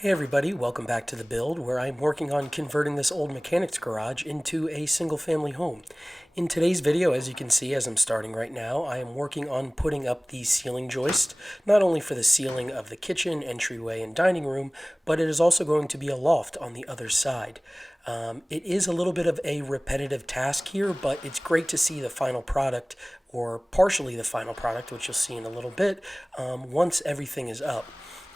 Hey everybody, welcome back to The Build, where I'm working on converting this old mechanic's garage into a single-family home. In today's video, as you can see, as I'm starting right now, I am working on putting up the ceiling joist, not only for the ceiling of the kitchen, entryway, and dining room, but it is also going to be a loft on the other side. It is a little bit of a repetitive task here, but it's great to see the final product, or partially the final product, which you'll see in a little bit, once everything is up.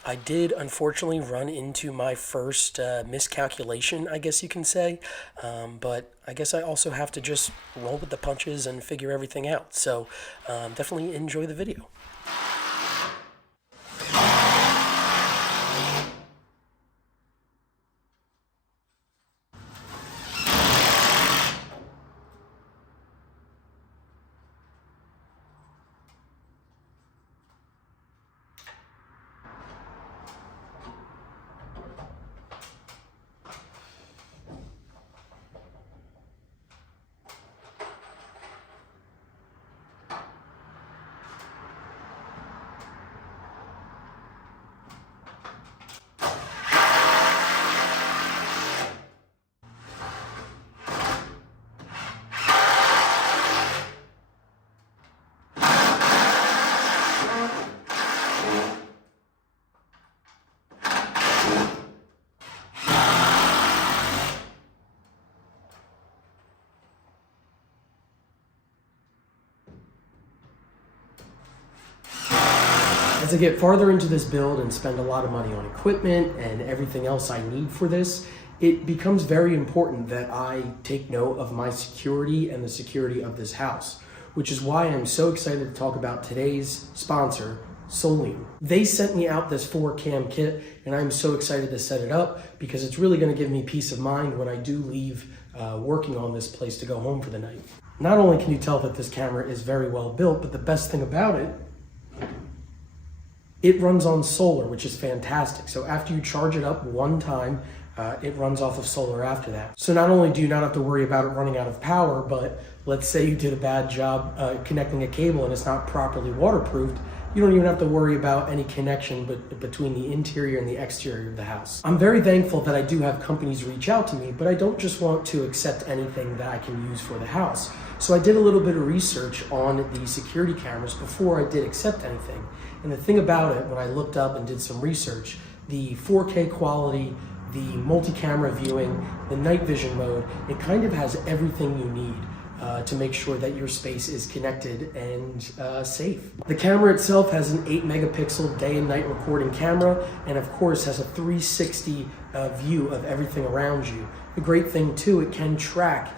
I did unfortunately run into my first miscalculation, I guess you can say, but I guess I also have to just roll with the punches and figure everything out. So definitely enjoy the video. As I get farther into this build and spend a lot of money on equipment and everything else I need for this, it becomes very important that I take note of my security and the security of this house, which is why I'm so excited to talk about today's sponsor, Lowe. They sent me out this 4-cam kit, and I'm so excited to set it up because it's really going to give me peace of mind when I do leave working on this place to go home for the night. Not only can you tell that this camera is very well built, but the best thing about it runs on solar, which is fantastic. So after you charge it up one time, it runs off of solar after that. So not only do you not have to worry about it running out of power, but let's say you did a bad job connecting a cable and it's not properly waterproofed, you don't even have to worry about any connection between the interior and the exterior of the house. I'm very thankful that I do have companies reach out to me, but I don't just want to accept anything that I can use for the house. So I did a little bit of research on the security cameras before I did accept anything. And the thing about it, when I looked up and did some research, the 4K quality, the multi-camera viewing, the night vision mode, it kind of has everything you need to make sure that your space is connected and safe. The camera itself has an 8 megapixel day and night recording camera, and of course has a 360 view of everything around you. The great thing too, it can track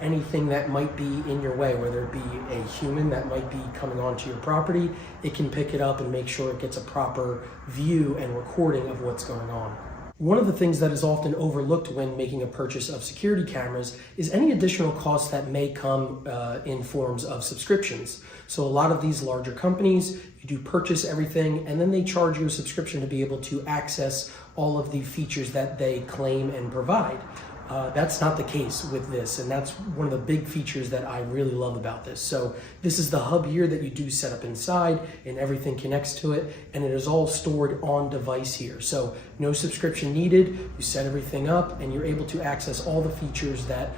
anything that might be in your way, whether it be a human that might be coming onto your property. It can pick it up and make sure it gets a proper view and recording of what's going on. One of the things that is often overlooked when making a purchase of security cameras is any additional costs that may come in forms of subscriptions. So a lot of these larger companies, you do purchase everything and then they charge you a subscription to be able to access all of the features that they claim and provide. That's not the case with this, and that's one of the big features that I really love about this. So this is the hub here that you do set up inside, and everything connects to it, and it is all stored on device here. So no subscription needed, you set everything up, and you're able to access all the features that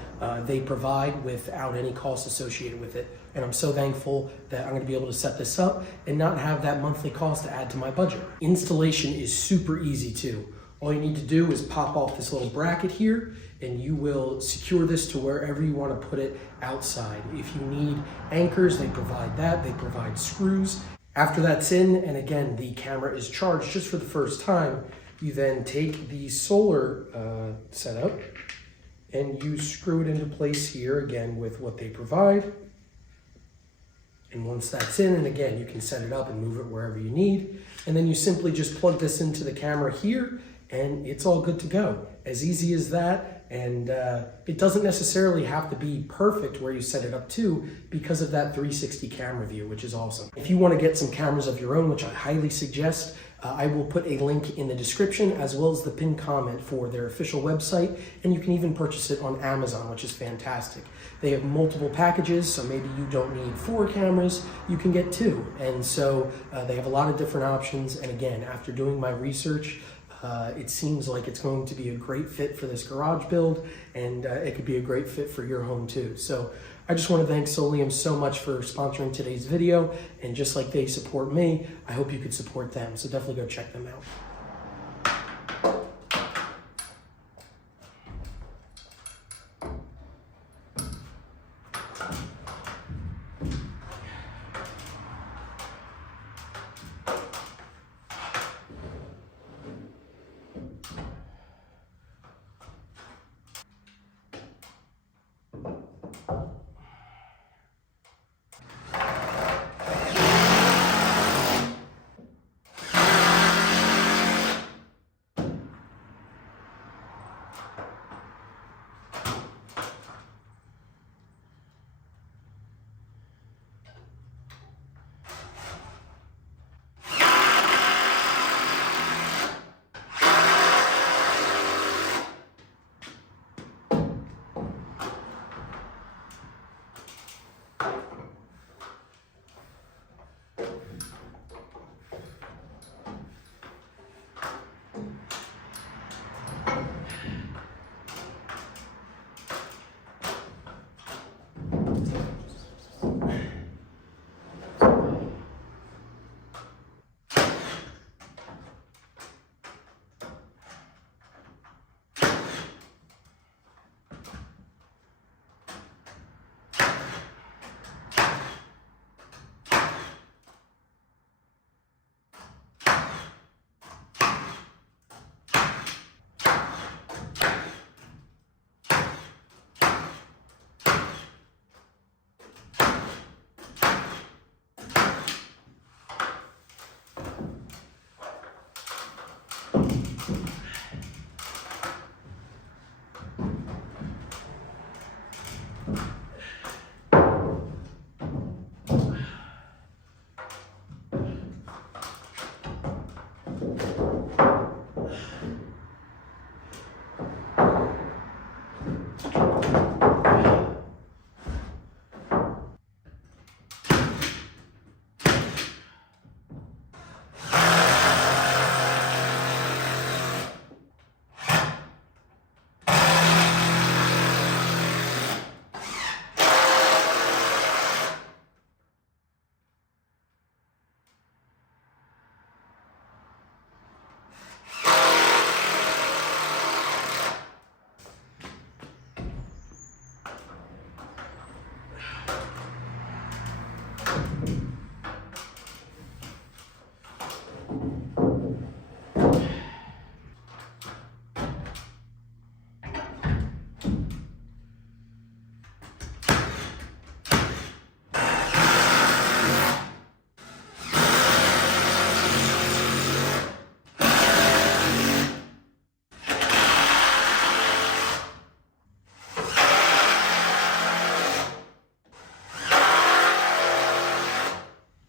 they provide without any cost associated with it. And I'm so thankful that I'm gonna be able to set this up and not have that monthly cost to add to my budget. Installation is super easy too. All you need to do is pop off this little bracket here, and you will secure this to wherever you want to put it outside. If you need anchors, they provide that. They provide screws. After that's in, and again, the camera is charged just for the first time, you then take the solar setup and you screw it into place here again with what they provide. And once that's in, and again, you can set it up and move it wherever you need. And then you simply just plug this into the camera here, and it's all good to go. As easy as that. And it doesn't necessarily have to be perfect where you set it up to because of that 360 camera view, which is awesome. If you want to get some cameras of your own, which I highly suggest, I will put a link in the description as well as the pinned comment for their official website, and you can even purchase it on Amazon, which is fantastic. They have multiple packages, so maybe you don't need 4 cameras, you can get 2. And so they have a lot of different options. And again, after doing my research, It seems like it's going to be a great fit for this garage build, and it could be a great fit for your home too. So I just want to thank Solium so much for sponsoring today's video, and just like they support me, I hope you could support them. So definitely go check them out.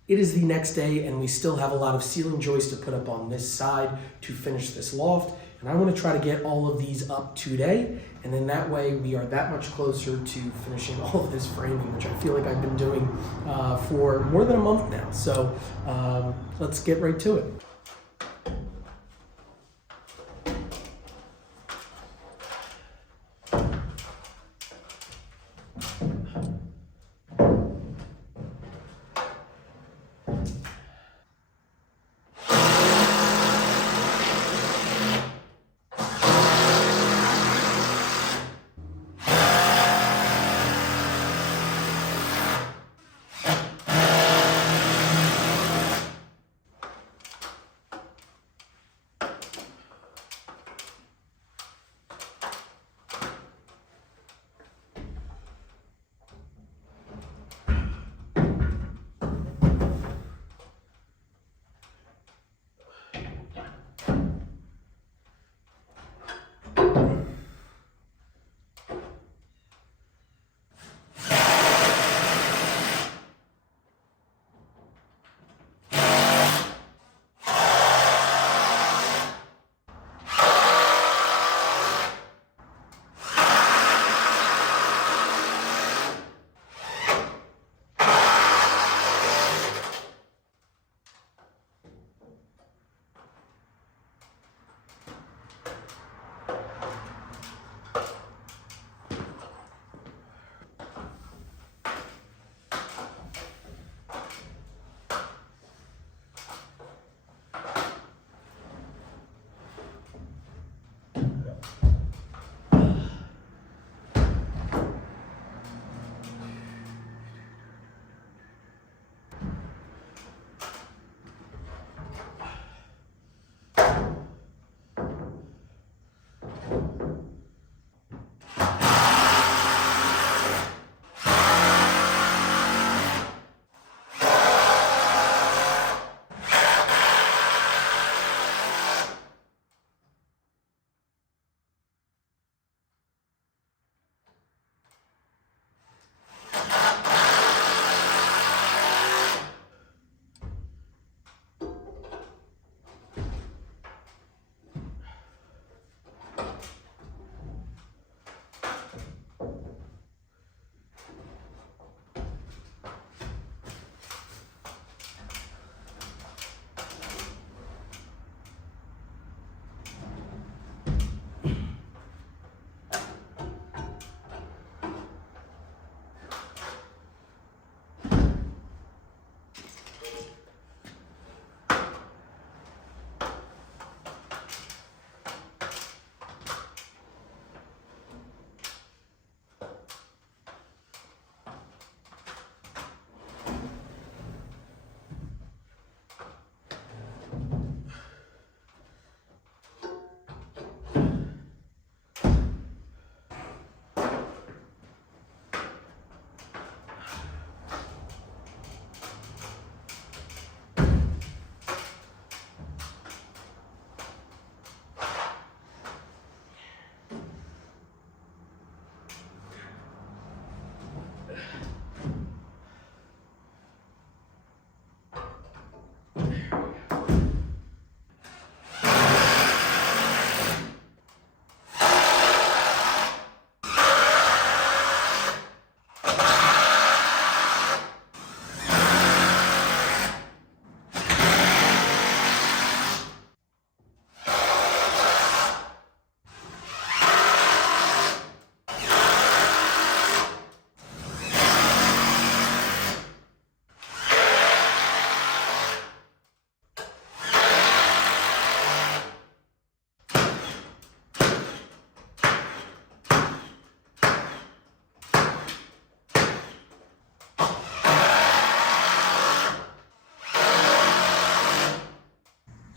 It is the next day and we still have a lot of ceiling joists to put up on this side to finish this loft. And I want to try to get all of these up today. And then that way we are that much closer to finishing all of this framing, which I feel like I've been doing for more than a month now. So let's get right to it.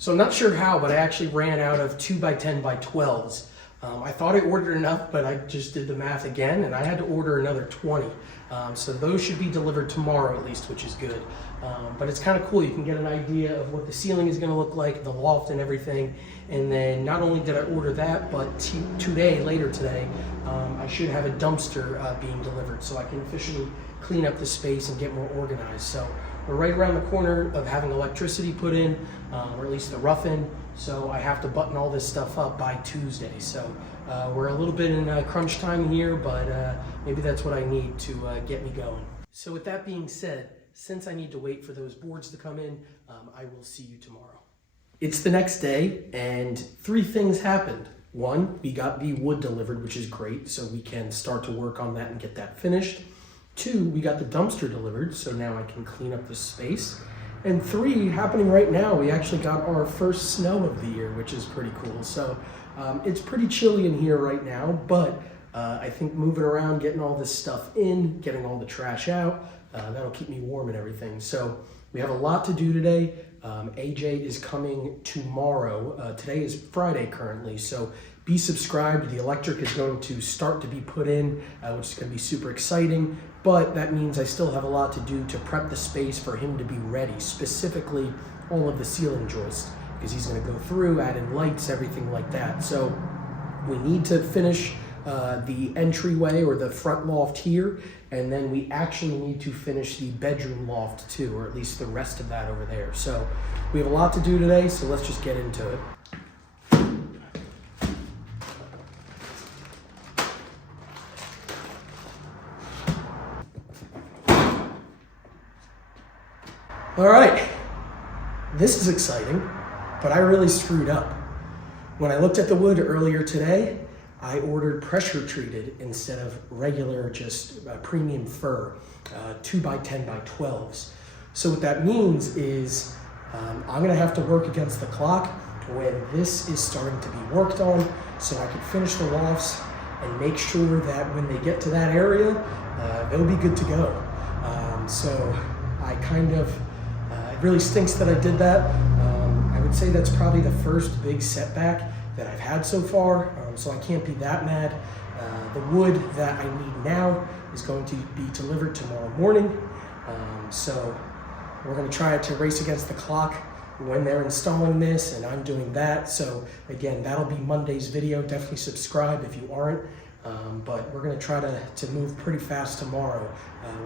So I'm not sure how, but I actually ran out of 2x10 by 12s. I thought I ordered enough, but I just did the math again, and I had to order another 20. So those should be delivered tomorrow at least, which is good. But it's kind of cool. You can get an idea of what the ceiling is going to look like, the loft and everything. And then not only did I order that, but later today, I should have a dumpster being delivered, so I can officially clean up the space and get more organized. So we're right around the corner of having electricity put in, or at least the rough-in. So I have to button all this stuff up by Tuesday. So we're a little bit in crunch time here, but maybe that's what I need to get me going. So with that being said, since I need to wait for those boards to come in, I will see you tomorrow. It's the next day, and 3 things happened. 1, we got the wood delivered, which is great, so we can start to work on that and get that finished. 2, we got the dumpster delivered, so now I can clean up the space. And 3, happening right now, we actually got our first snow of the year, which is pretty cool. So it's pretty chilly in here right now, but I think moving around, getting all this stuff in, getting all the trash out, that'll keep me warm and everything. So we have a lot to do today. AJ is coming tomorrow. Today is Friday currently, so be subscribed. The electric is going to start to be put in, which is going to be super exciting, but that means I still have a lot to do to prep the space for him to be ready, specifically all of the ceiling joists, because he's going to go through, add in lights, everything like that. So we need to finish the entryway or the front loft here, and then we actually need to finish the bedroom loft too, or at least the rest of that over there. So we have a lot to do today, so let's just get into it. All right, this is exciting, but I really screwed up. When I looked at the wood earlier today, I ordered pressure treated instead of regular, just premium fir, 2x10 by 12s. So what that means is I'm gonna have to work against the clock when this is starting to be worked on, so I can finish the lofts and make sure that when they get to that area, they'll be good to go. So I kind of, it really stinks that I did that. I would say that's probably the first big setback that I've had so far, so I can't be that mad. The wood that I need now is going to be delivered tomorrow morning, so we're going to try to race against the clock when they're installing this, and I'm doing that. So again, that'll be Monday's video. Definitely subscribe if you aren't, but we're going to try to move pretty fast tomorrow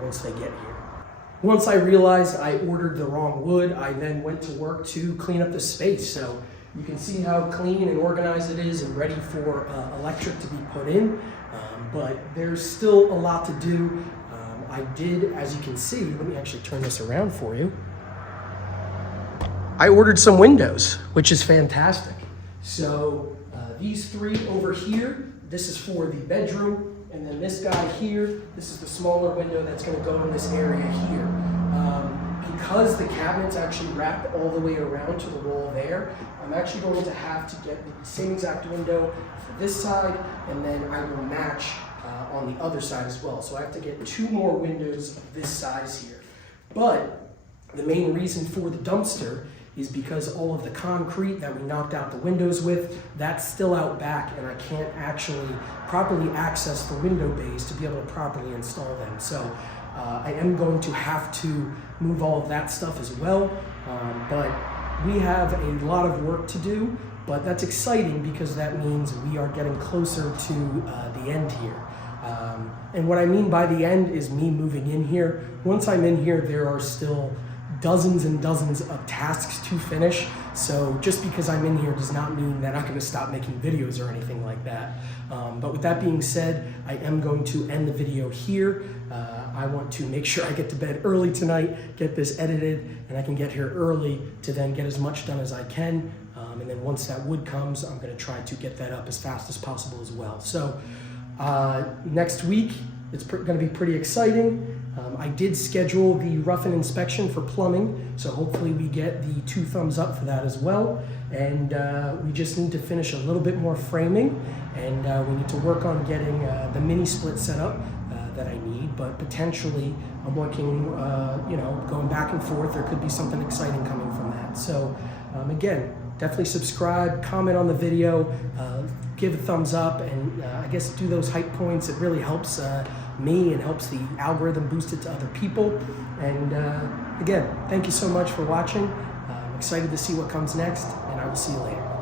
once they get here. Once I realized I ordered the wrong wood, I then went to work to clean up the space. So you can see how clean and organized it is and ready for electric to be put in, but there's still a lot to do. I did, as you can see, let me actually turn this around for you. I ordered some windows, which is fantastic. So these 3 over here, this is for the bedroom, and then this guy here, this is the smaller window that's going to go in this area here. Because the cabinets actually wrap all the way around to the wall there, I'm actually going to have to get the same exact window for this side, and then I will match on the other side as well. So I have to get 2 more windows of this size here. But the main reason for the dumpster is because all of the concrete that we knocked out the windows with, that's still out back, and I can't actually properly access the window bays to be able to properly install them. So I am going to have to move all of that stuff as well, but we have a lot of work to do, but that's exciting because that means we are getting closer to the end here. And what I mean by the end is me moving in here. Once I'm in here, there are still dozens and dozens of tasks to finish. So just because I'm in here does not mean that I'm going to stop making videos or anything like that. But with that being said, I am going to end the video here. I want to make sure I get to bed early tonight, get this edited, and I can get here early to then get as much done as I can. And then once that wood comes, I'm going to try to get that up as fast as possible as well. So next week, it's going to be pretty exciting. I did schedule the rough-in inspection for plumbing, so hopefully we get the 2 thumbs up for that as well. And we just need to finish a little bit more framing, and we need to work on getting the Minisplit set up that I need, but potentially I'm looking, going back and forth. There could be something exciting coming from that. So again, definitely subscribe, comment on the video, give a thumbs up, and I guess do those hype points. It really helps me and helps the algorithm boost it to other people. And again, thank you so much for watching. I'm excited to see what comes next, and I will see you later.